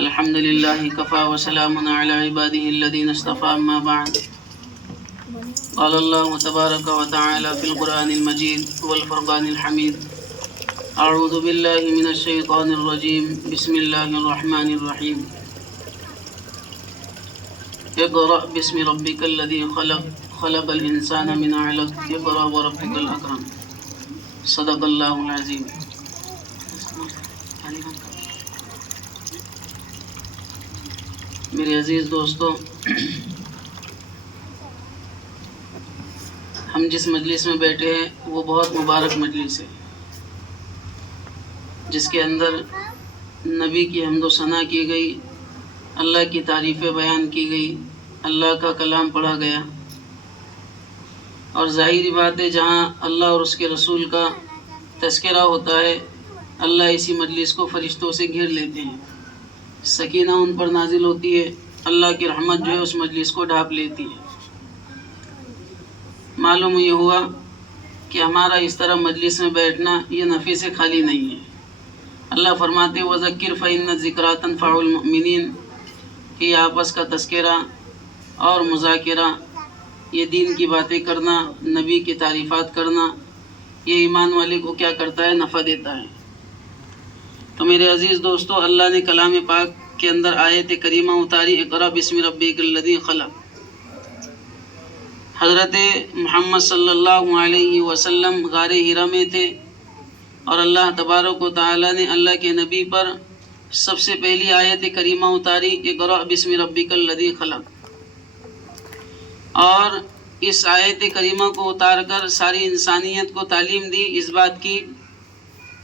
الحمد لله كفى وسلام على عباده الذين اصطفى أما بعد قال الله تبارك وتعالى في القرآن المجيد والفرقان الحميد أعوذ بالله من الشيطان الرجيم بسم الله الرحمن الرحيم اقرأ باسم ربك الذي خلق الإنسان من علق اقرأ وربك الأكرم صدق الله العظيم. میرے عزیز دوستو، ہم جس مجلس میں بیٹھے ہیں وہ بہت مبارک مجلس ہے، جس کے اندر نبی کی حمد و ثنا کی گئی، اللہ کی تعریفیں بیان کی گئی، اللہ کا کلام پڑھا گیا. اور ظاہری بات ہے، جہاں اللہ اور اس کے رسول کا تذکرہ ہوتا ہے، اللہ اسی مجلس کو فرشتوں سے گھیر لیتے ہیں، سکینہ ان پر نازل ہوتی ہے، اللہ کی رحمت جو ہے اس مجلس کو ڈھانپ لیتی ہے. معلوم یہ ہوا کہ ہمارا اس طرح مجلس میں بیٹھنا یہ نفع سے خالی نہیں ہے. اللہ فرماتے وَذَكِّرْ فَإِنَّ الذِّكْرَىٰ تَنفَعُ الْمُؤْمِنِينَ کہ یہ آپس کا تذکرہ اور مذاکرہ، یہ دین کی باتیں کرنا، نبی کی تعریفات کرنا، یہ ایمان والے کو کیا کرتا ہے؟ نفع دیتا ہے. تو میرے عزیز دوستو، اللہ نے کلام پاک کے اندر آیت کریمہ اتاری، اقرأ بسم ربک الذی خلق. حضرت محمد صلی اللہ علیہ وسلم غار حرا میں تھے، اور اللہ تبارک و تعالی نے اللہ کے نبی پر سب سے پہلی آیت کریمہ اتاری، اقرأ بسم ربک الذی خلق. اور اس آیت کریمہ کو اتار کر ساری انسانیت کو تعلیم دی، اس بات کی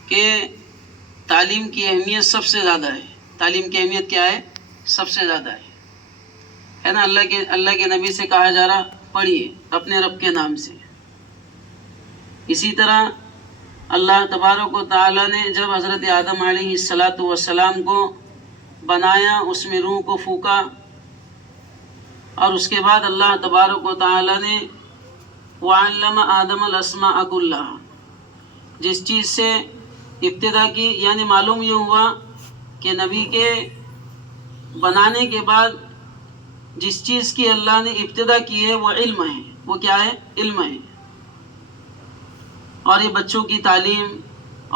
کہ تعلیم کی اہمیت سب سے زیادہ ہے. تعلیم کی اہمیت کیا ہے؟ سب سے زیادہ ہے نا. اللہ کے نبی سے کہا جا رہا پڑھیے اپنے رب کے نام سے. اسی طرح اللہ تبارک و تعالی نے جب حضرت آدم علیہ السلام کو بنایا، اس میں روح کو پھونکا، اور اس کے بعد اللہ تبارک و تعالی نے وَعَلَّمَ آدَمَ الْأَسْمَاءَ كُلَّهَا جس چیز سے ابتدا کی، یعنی معلوم یہ ہوا کہ نبی کے بنانے کے بعد جس چیز کی اللہ نے ابتدا کی ہے وہ علم ہے. وہ کیا ہے؟ علم ہے. اور یہ بچوں کی تعلیم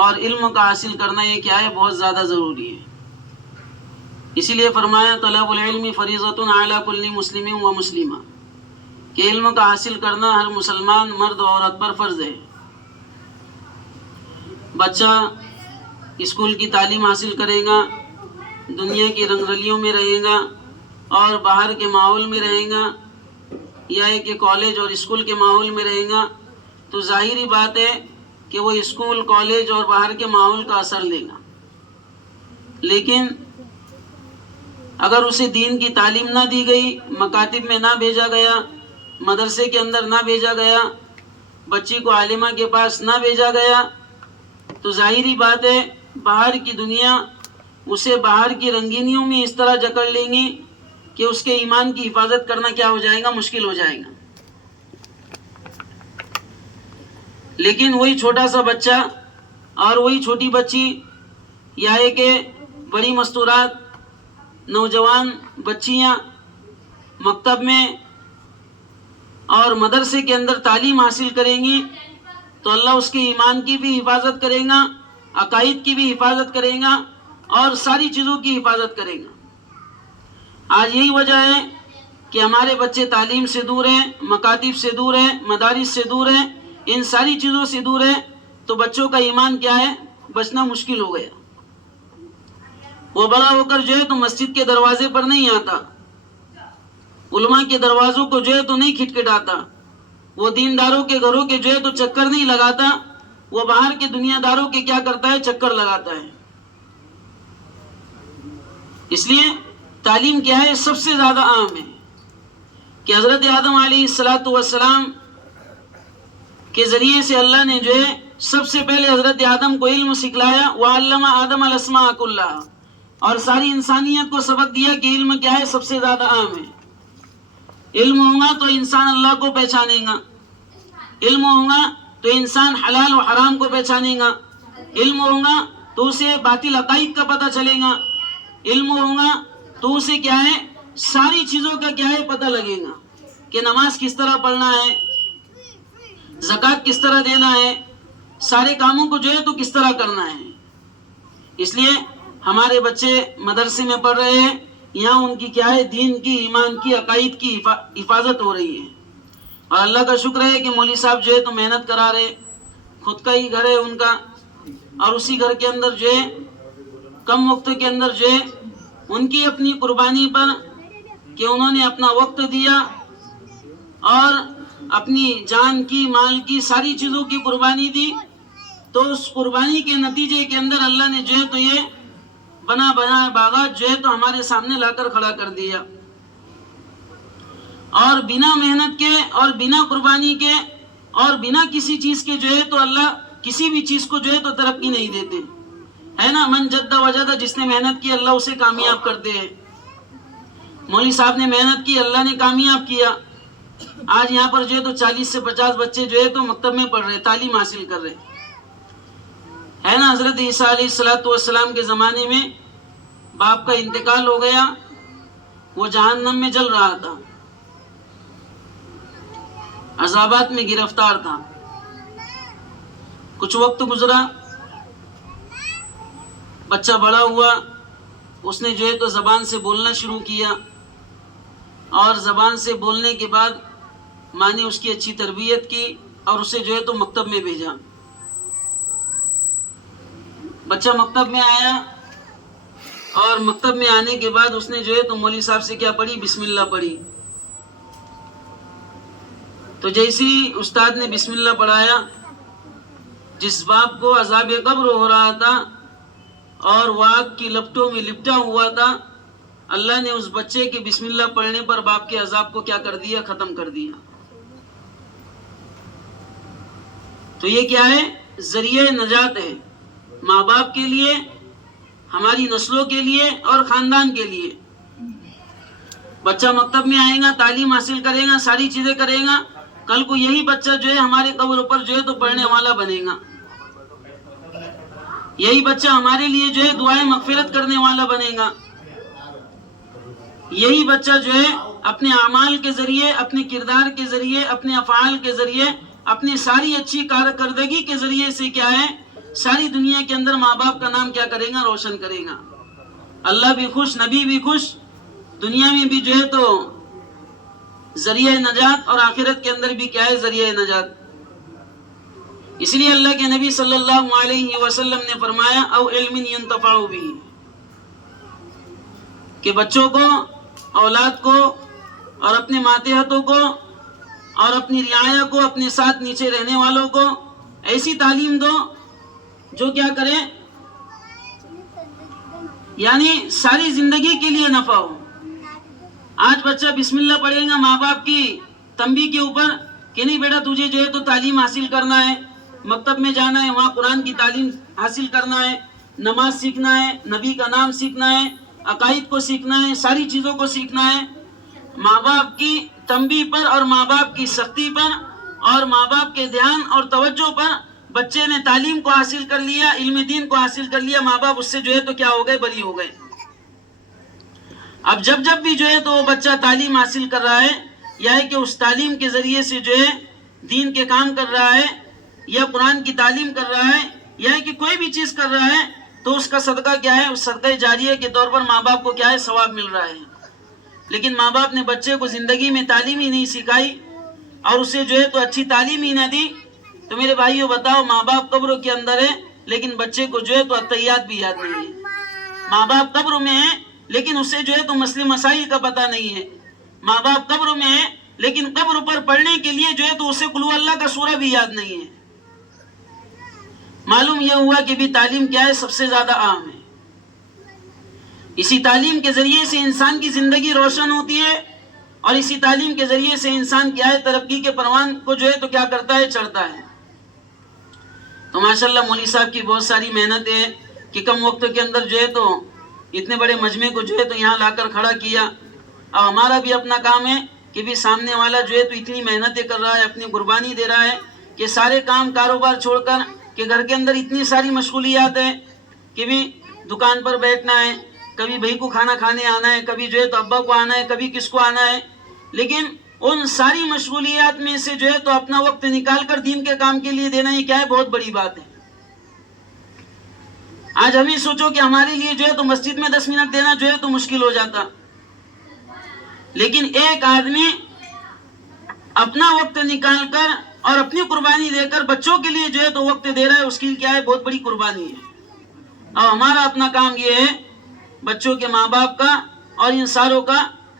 اور علم کا حاصل کرنا یہ کیا ہے؟ بہت زیادہ ضروری ہے. اسی لیے فرمایا طلب العلم فریضۃ علی کل مسلم و مسلمہ کہ علم کا حاصل کرنا ہر مسلمان مرد و عورت پر فرض ہے. بچہ اسکول کی تعلیم حاصل کرے گا، دنیا کی رنگ رلیوں میں رہے گا اور باہر کے ماحول میں رہے گا، یا ہے کہ کالج اور اسکول کے ماحول میں رہے گا، تو ظاہری بات ہے کہ وہ اسکول، کالج اور باہر کے ماحول کا اثر لے گا. لیکن اگر اسے دین کی تعلیم نہ دی گئی، مکاتب میں نہ بھیجا گیا، مدرسے کے اندر نہ بھیجا گیا، بچی کو عالمہ کے پاس نہ بھیجا گیا، تو ظاہری بات ہے باہر کی دنیا اسے باہر کی رنگینیوں میں اس طرح جکڑ لیں گی کہ اس کے ایمان کی حفاظت کرنا کیا ہو جائے گا؟ مشکل ہو جائے گا. لیکن وہی چھوٹا سا بچہ اور وہی چھوٹی بچی، یا ہے کہ بڑی مستورات نوجوان بچیاں مکتب میں اور مدرسے کے اندر تعلیم حاصل کریں گی تو اللہ اس کے ایمان کی بھی حفاظت کرے گا، عقائد کی بھی حفاظت کرے گا اور ساری چیزوں کی حفاظت کرے گا. آج یہی وجہ ہے کہ ہمارے بچے تعلیم سے دور ہیں، مکاتب سے دور ہیں، مدارس سے دور ہیں، ان ساری چیزوں سے دور ہیں، تو بچوں کا ایمان کیا ہے؟ بچنا مشکل ہو گیا. وہ بڑا ہو کر جو ہے تو مسجد کے دروازے پر نہیں آتا، علماء کے دروازوں کو جو ہے تو نہیں کھٹکھٹاتا، وہ دینداروں کے گھروں کے جو ہے تو چکر نہیں لگاتا، وہ باہر کے دنیا داروں کے کیا کرتا ہے؟ چکر لگاتا ہے. اس لیے تعلیم کیا ہے؟ سب سے زیادہ اہم ہے کہ حضرت آدم علیہ السلام کے ذریعے سے اللہ نے جو ہے سب سے پہلے حضرت آدم کو علم سکھلایا، وَعَلَّمَ آدَمَ الْأَسْمَاءَ كُلَّهَا، اور ساری انسانیت کو سبق دیا کہ علم کیا ہے؟ سب سے زیادہ اہم ہے. علم ہوگا تو انسان اللہ کو پہچانے گا، علم ہوگا تو انسان حلال و حرام کو پہچانے گا، علم ہوگا تو اسے باطل عقائد کا پتہ چلے گا، علم ہوگا تو اسے کیا ہے ساری چیزوں کا کیا ہے پتہ لگے گا کہ نماز کس طرح پڑھنا ہے، زکوٰۃ کس طرح دینا ہے، سارے کاموں کو جو ہے تو کس طرح کرنا ہے۔ اس لیے ہمارے بچے مدرسے میں پڑھ رہے ہیں، یہاں ان کی کیا ہے دین کی، ایمان کی، عقائد کی حفاظت ہو رہی ہے، اور اللہ کا شکر ہے کہ مولوی صاحب جو ہے تو محنت کرا رہے، خود کا ہی گھر ہے ان کا، اور اسی گھر کے اندر جو ہے کم وقت کے اندر جو ہے ان کی اپنی قربانی پر کہ انہوں نے اپنا وقت دیا اور اپنی جان کی، مال کی، ساری چیزوں کی قربانی دی، تو اس قربانی کے نتیجے کے اندر اللہ نے جو ہے تو یہ بنا بنا باغات جو ہے تو ہمارے سامنے لا کر کھڑا کر دیا، اور بنا محنت کے اور بنا قربانی کے اور بنا کسی چیز کے جو ہے تو اللہ کسی بھی چیز کو جو ہے تو ترقی نہیں دیتے، ہے نا۔ من جد وجد، جس نے محنت کی اللہ اسے کامیاب کرتے ہیں۔ مولوی صاحب نے محنت کی، اللہ نے کامیاب کیا۔ آج یہاں پر جو ہے تو 40 سے 50 بچے جو ہے تو مکتب میں پڑھ رہے، تعلیم حاصل کر رہے، ہے نا۔ حضرت عیسیٰ علیہ السلام کے زمانے میں باپ کا انتقال ہو گیا، وہ جہنم میں جل رہا تھا، عذابات میں گرفتار تھا۔ کچھ وقت گزرا، بچہ بڑا ہوا، اس نے جو ہے تو زبان سے بولنا شروع کیا، اور زبان سے بولنے کے بعد ماں نے اس کی اچھی تربیت کی اور اسے جو ہے تو مکتب میں بھیجا۔ بچہ مکتب میں آیا، اور مکتب میں آنے کے بعد اس نے جو ہے تو مولوی صاحب سے کیا پڑھی؟ بسم اللہ پڑھی۔ تو جیسے ہی استاد نے بسم اللہ پڑھایا، جس باپ کو عذاب قبر ہو رہا تھا اور وہ آگ کی لپٹوں میں لپٹا ہوا تھا، اللہ نے اس بچے کے بسم اللہ پڑھنے پر باپ کے عذاب کو کیا کر دیا؟ ختم کر دیا۔ تو یہ کیا ہے؟ ذریعہ نجات ہے، ماں باپ کے لیے، ہماری نسلوں کے لیے اور خاندان کے لیے۔ بچہ مکتب میں آئے گا، تعلیم حاصل کرے گا، ساری چیزیں کرے گا، کل کو یہی بچہ جو ہے ہمارے قبر پر جو ہے تو پڑھنے والا بنے گا، یہی بچہ ہمارے لیے جو ہے دعائیں مغفرت کرنے والا بنے گا، یہی بچہ جو ہے اپنے اعمال کے ذریعے، اپنے کردار کے ذریعے، اپنے افعال کے ذریعے، اپنی ساری اچھی کارکردگی کے ذریعے سے کیا ہے ساری دنیا کے اندر ماں باپ کا نام کیا کرے گا؟ روشن کرے گا۔ اللہ بھی خوش، نبی بھی خوش، دنیا میں بھی جو ہے تو ذریعہ نجات، اور آخرت کے اندر بھی کیا ہے؟ ذریعہ نجات۔ اس لیے اللہ کے نبی صلی اللہ علیہ وسلم نے فرمایا او علم ينتفع به، کہ بچوں کو، اولاد کو اور اپنے ماتحتوں کو اور اپنی رعایا کو، اپنے ساتھ نیچے رہنے والوں کو ایسی تعلیم دو جو کیا کرے، یعنی ساری زندگی کے لیے نفع ہو۔ آج بچہ بسم اللہ پڑھے گا ماں باپ کی تنبیہ کے اوپر کہ نہیں بیٹا تجھے جو ہے تو تعلیم حاصل کرنا ہے، مکتب میں جانا ہے، وہاں قرآن کی تعلیم حاصل کرنا ہے، نماز سیکھنا ہے، نبی کا نام سیکھنا ہے، عقائد کو سیکھنا ہے، ساری چیزوں کو سیکھنا ہے۔ ماں باپ کی تنبیہ پر اور ماں باپ کی سختی پر اور ماں باپ کے دھیان اور توجہ پر بچے نے تعلیم کو حاصل کر لیا، علم دین کو حاصل کر لیا، ماں باپ اس سے جو ہے تو کیا ہو گئے؟ بری ہو گئے۔ اب جب بھی جو ہے تو وہ بچہ تعلیم حاصل کر رہا ہے، یا ہے کہ اس تعلیم کے ذریعے سے جو ہے دین کے کام کر رہا ہے، یا قرآن کی تعلیم کر رہا ہے، یا ہے کہ کوئی بھی چیز کر رہا ہے، تو اس کا صدقہ کیا ہے؟ اس صدقہ جاریہ کے طور پر ماں باپ کو کیا ہے؟ ثواب مل رہا ہے۔ لیکن ماں باپ نے بچے کو زندگی میں تعلیم ہی نہیں سکھائی اور اسے جو ہے تو اچھی تعلیم ہی نہ دی، تو میرے بھائیوں بتاؤ، ماں باپ قبروں کے اندر ہے لیکن بچے کو جو ہے تو اتحیات بھی یاد نہیں ہے۔ ماں باپ قبروں میں ہے لیکن اسے جو ہے تو مسئلے مسائل کا پتہ نہیں ہے۔ ماں باپ قبر میں ہے لیکن قبر پر پڑھنے کے لیے جو ہے تو اسے قل هو اللہ کا سورہ بھی یاد نہیں ہے۔ معلوم یہ ہوا کہ بھی تعلیم کیا ہے؟ سب سے زیادہ اہم ہے۔ اسی تعلیم کے ذریعے سے انسان کی زندگی روشن ہوتی ہے، اور اسی تعلیم کے ذریعے سے انسان کیا ہے؟ ترقی کے پروان کو جو ہے تو کیا کرتا ہے؟ چڑھتا ہے۔ تو ماشاءاللہ مولوی صاحب کی بہت ساری محنت ہے کہ کم وقت کے اندر جو ہے تو اتنے بڑے مجمع کو جو ہے تو یہاں لا کر کھڑا کیا، اور ہمارا بھی اپنا کام ہے کہ بھی سامنے والا جو ہے تو اتنی محنتیں کر رہا ہے، اپنی قربانی دے رہا ہے کہ سارے کام کاروبار چھوڑ کر، کہ گھر کے اندر اتنی ساری مشغولیات ہیں کہ بھی دکان پر بیٹھنا ہے، کبھی بھائی کو کھانا کھانے آنا ہے, کبھی جو ہے تو ابا کو آنا ہے, کبھی کس کو آنا ہے, لیکن ان ساری مشغولیات میں سے جو ہے تو اپنا وقت نکال کر دین کے کام کے لیے دینا یہ کیا ہے, بہت بڑی بات ہے. آج ہم ہی سوچو کہ ہمارے لیے جو ہے تو مسجد میں 10 منٹ دینا جو ہے تو مشکل ہو جاتا, لیکن ایک آدمی اپنا وقت نکال کر اور اپنی قربانی دے کر بچوں کے لیے جو ہے تو وقت دے رہا ہے, اس کی کیا ہے, بہت بڑی قربانی ہے. اور ہمارا اپنا کام یہ ہے بچوں کے ماں باپ کا اور ان ساروں کا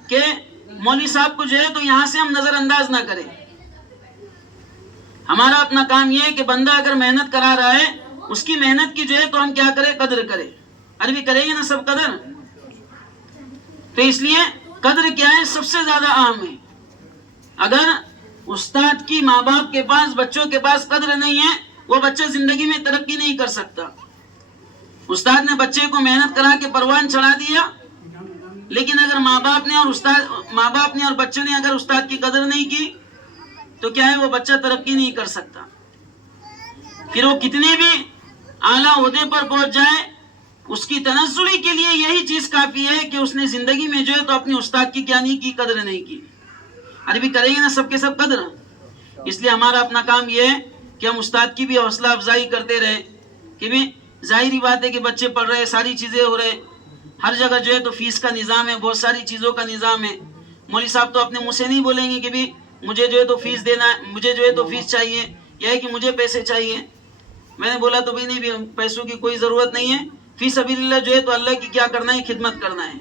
کہ مولوی صاحب کو جو ہے تو یہاں سے ہم نظر انداز نہ کریں. ہمارا اپنا کام یہ ہے کہ بندہ اگر محنت کرا رہا ہے اس کی محنت کی جو ہے تو ہم کیا کریں, قدر کریں. عربی کریں گے نا سب قدر, تو اس لیے قدر کیا ہے, سب سے زیادہ اہم ہے. اگر استاد کی ماں باپ کے پاس بچوں کے پاس قدر نہیں ہے, وہ بچہ زندگی میں ترقی نہیں کر سکتا. استاد نے بچے کو محنت کرا کے پروان چڑھا دیا, لیکن اگر ماں باپ نے اور بچے نے اگر استاد کی قدر نہیں کی تو کیا ہے, وہ بچہ ترقی نہیں کر سکتا. پھر وہ کتنے بھی اعلیٰ عہدے پر پہنچ جائے, اس کی تنزلی کے لیے یہی چیز کافی ہے کہ اس نے زندگی میں جو ہے تو اپنے استاد کی کیا نہیں کی, قدر نہیں کی. عربی کریں گے نا سب کے سب قدر. اس لیے ہمارا اپنا کام یہ ہے کہ ہم استاد کی بھی حوصلہ افزائی کرتے رہے کہ بھی ظاہری بات ہے کہ بچے پڑھ رہے, ساری چیزیں ہو رہے, ہر جگہ جو ہے تو فیس کا نظام ہے, بہت ساری چیزوں کا نظام ہے. مولوی صاحب تو اپنے منہ سے نہیں بولیں گے کہ بھی مجھے جو ہے تو فیس دینا ہے, مجھے جو ہے تو فیس چاہیے, یا ہے کہ مجھے پیسے چاہیے. میں نے بولا تو بھی نہیں, بھی پیسوں کی کوئی ضرورت نہیں ہے, فی سبیل اللہ جو ہے تو اللہ کی کیا کرنا ہے, خدمت کرنا ہے.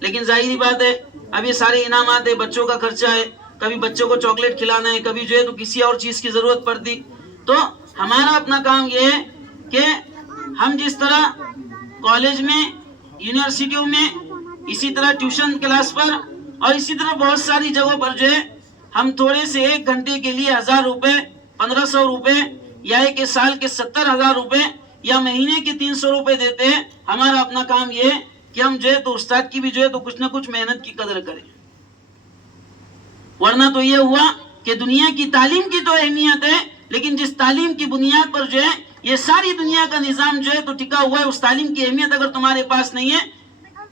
لیکن ظاہری بات ہے اب یہ سارے انعامات ہے, بچوں کا خرچہ ہے, کبھی بچوں کو چاکلیٹ کھلانا ہے, کبھی جو ہے تو کسی اور چیز کی ضرورت پڑتی. تو ہمارا اپنا کام یہ ہے کہ ہم جس طرح کالج میں, یونیورسٹیوں میں, اسی طرح ٹیوشن کلاس پر اور اسی طرح بہت ساری جگہوں پر جو ہے ہم تھوڑے سے 1 گھنٹے کے لیے 1000 روپے, 1500 روپے, یا ایک سال کے 70,000 روپے, یا مہینے کے 300 روپے دیتے ہیں. ہمارا اپنا کام یہ ہے کہ ہم جو ہے تو استاد کی بھی جو ہے تو کچھ نہ کچھ محنت کی قدر کریں. ورنہ تو یہ ہوا کہ دنیا کی تعلیم کی تو اہمیت ہے, لیکن جس تعلیم کی بنیاد پر جو ہے یہ ساری دنیا کا نظام جو ہے تو ٹکا ہوا ہے, اس تعلیم کی اہمیت اگر تمہارے پاس نہیں ہے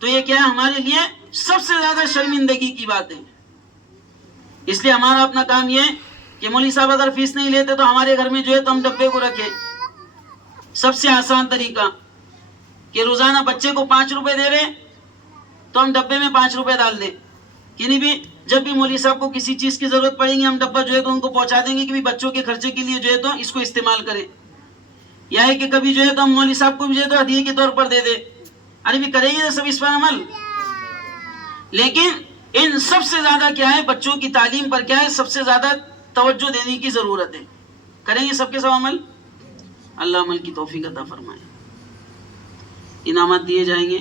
تو یہ کیا ہے, ہمارے لیے سب سے زیادہ شرمندگی کی بات ہے. اس لیے ہمارا اپنا کام یہ ہے کہ مولوی صاحب اگر فیس نہیں لیتے تو ہمارے گھر میں جو ہے تو ہم ڈبے کو رکھیں. سب سے آسان طریقہ کہ روزانہ بچے کو 5 روپے دے رہے تو ہم ڈبے میں 5 روپے ڈال دیں. یعنی بھی جب بھی مولوی صاحب کو کسی چیز کی ضرورت پڑے گی ہم ڈبہ جو ہے تو ان کو پہنچا دیں گے کہ بچوں کے خرچے کے لیے جو ہے تو اس کو استعمال کریں. یا ہے کہ کبھی جو ہے تو ہم مولوی صاحب کو بھی جو ہے تو ہدیے کے طور پر دے دیں. عربی کریں گے سب اس پر عمل. لیکن ان سب سے زیادہ کیا ہے, بچوں کی تعلیم پر کیا ہے, سب سے زیادہ توجہ دینے کی ضرورت ہے. کریں گے سب کے سب عمل. اللہ عمل کی توفیق عطا فرمائے. انعامات دیے جائیں گے.